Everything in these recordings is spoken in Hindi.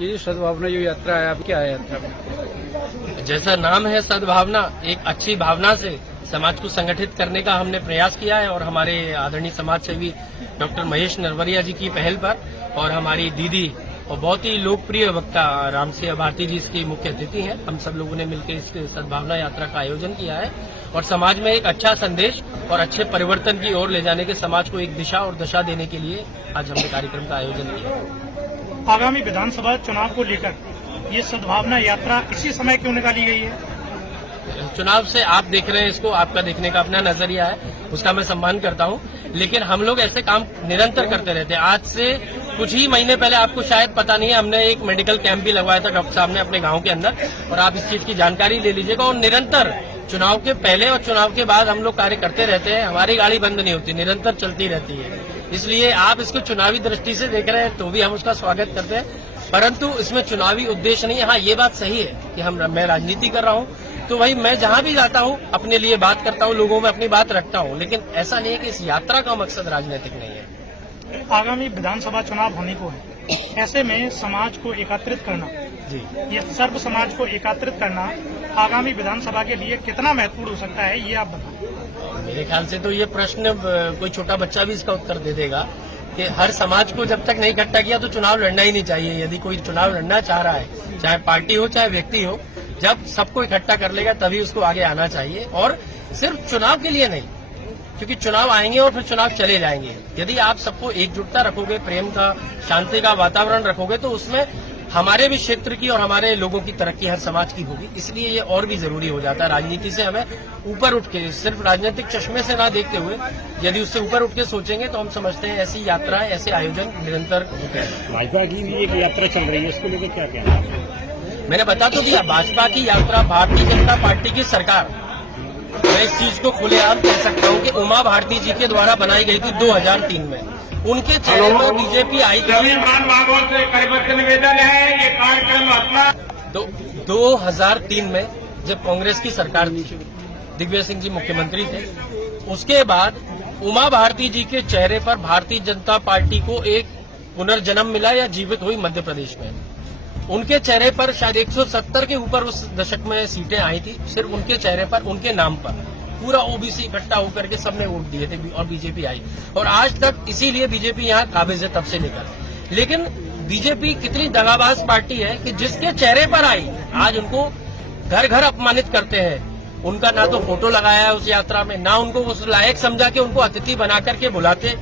ये सद्भावना जो यात्रा है, अब क्या है यात्रा में? जैसा नाम है सद्भावना, एक अच्छी भावना से समाज को संगठित करने का हमने प्रयास किया है और हमारे आदरणीय समाज सेवी डॉक्टर महेश नरवरिया जी की पहल पर और हमारी दीदी और बहुत ही लोकप्रिय वक्ता रामसिंह भारती जी इसकी मुख्य अतिथि हैं। हम सब लोगों ने मिलकर इस सद्भावना यात्रा का आयोजन किया है और समाज में एक अच्छा संदेश और अच्छे परिवर्तन की ओर ले जाने के, समाज को एक दिशा और दशा देने के लिए आज हमने कार्यक्रम का आयोजन किया। आगामी विधानसभा चुनाव को लेकर ये सद्भावना यात्रा इसी समय क्यों निकाली गई है? चुनाव से आप देख रहे हैं इसको, आपका देखने का अपना नजरिया है, उसका मैं सम्मान करता हूं, लेकिन हम लोग ऐसे काम निरंतर करते रहते हैं। आज से कुछ ही महीने पहले, आपको शायद पता नहीं है, हमने एक मेडिकल कैंप भी लगवाया था डॉक्टर साहब ने अपने गांव के अंदर, और आप इस चीज की जानकारी ले लीजिएगा। और निरंतर चुनाव के पहले और चुनाव के बाद हम लोग कार्य करते रहते हैं, हमारी गाड़ी बंद नहीं होती, निरंतर चलती रहती है। इसलिए आप इसको चुनावी दृष्टि से देख रहे हैं तो भी हम उसका स्वागत करते हैं, परंतु इसमें चुनावी उद्देश्य नहीं है। हाँ, ये बात सही है कि मैं राजनीति कर रहा हूँ, तो भाई मैं जहां भी जाता हूं अपने लिए बात करता हूं, लोगों में अपनी बात रखता हूं, लेकिन ऐसा नहीं है कि इस यात्रा का मकसद राजनीतिक नहीं है। आगामी विधानसभा चुनाव होने को है, ऐसे में समाज को एकत्रित करना, जी, ये सर्व समाज को एकत्रित करना आगामी विधानसभा के लिए कितना महत्वपूर्ण हो सकता है, ये आप बताएं। मेरे ख्याल से तो ये प्रश्न कोई छोटा बच्चा भी इसका उत्तर दे देगा कि हर समाज को जब तक नहीं इकट्ठा किया तो चुनाव लड़ना ही नहीं चाहिए। यदि कोई चुनाव लड़ना चाह रहा है, चाहे पार्टी हो चाहे व्यक्ति हो, जब सबको इकट्ठा कर लेगा तभी उसको आगे आना चाहिए, और सिर्फ चुनाव के लिए नहीं, क्योंकि चुनाव आएंगे और फिर चुनाव चले जाएंगे। यदि आप सबको एकजुटता रखोगे, प्रेम का, शांति का वातावरण रखोगे, तो उसमें हमारे भी क्षेत्र की और हमारे लोगों की तरक्की हर समाज की होगी। इसलिए ये और भी जरूरी हो जाता है। राजनीति से हमें ऊपर उठ के, सिर्फ राजनीतिक चश्मे से ना देखते हुए, यदि उससे ऊपर उठ के सोचेंगे तो हम समझते हैं ऐसी यात्राएं, ऐसे आयोजन निरंतर होते हैं। भाजपा की भी एक यात्रा चल रही है, इसको लेकर क्या कहना है? मैंने बता तो दिया, भाजपा की यात्रा, भारतीय जनता पार्टी की सरकार, मैं इस चीज को खुलेआम कह सकता हूं कि उमा भारती जी के द्वारा बनाई गई थी 2003 में। उनके चेहरे पर बीजेपी आई थी। निवेदन है, ये कार्यक्रम अपना 2003 में जब कांग्रेस की सरकार थी, दिग्विजय सिंह जी मुख्यमंत्री थे, उसके बाद उमा भारती जी के चेहरे पर भारतीय जनता पार्टी को एक पुनर्जन्म मिला या जीवित हुई मध्य प्रदेश में। उनके चेहरे पर शायद 170 के ऊपर उस दशक में सीटें आई थी, सिर्फ उनके चेहरे पर, उनके नाम पर पूरा ओबीसी इकट्ठा होकर के सबने वोट दिए थे और बीजेपी आई। और आज तक इसीलिए बीजेपी यहाँ काबिज है तब से लेकर। लेकिन बीजेपी कितनी दगाबाज पार्टी है कि जिसके चेहरे पर आई, आज उनको घर घर अपमानित करते हैं। उनका ना तो फोटो लगाया है उस यात्रा में, ना उनको उस लायक समझा के उनको अतिथि बना करके बुलाते।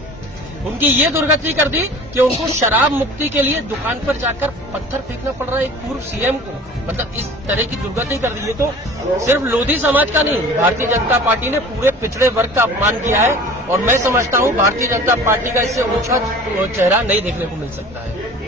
उनकी ये दुर्गति कर दी कि उनको शराब मुक्ति के लिए दुकान पर जाकर पत्थर फेंकना पड़ रहा है एक पूर्व सीएम को। मतलब इस तरह की दुर्गति कर दी है। तो सिर्फ लोधी समाज का नहीं, भारतीय जनता पार्टी ने पूरे पिछड़े वर्ग का अपमान किया है, और मैं समझता हूं भारतीय जनता पार्टी का इससे ऊंचा चेहरा नहीं देखने को मिल सकता है।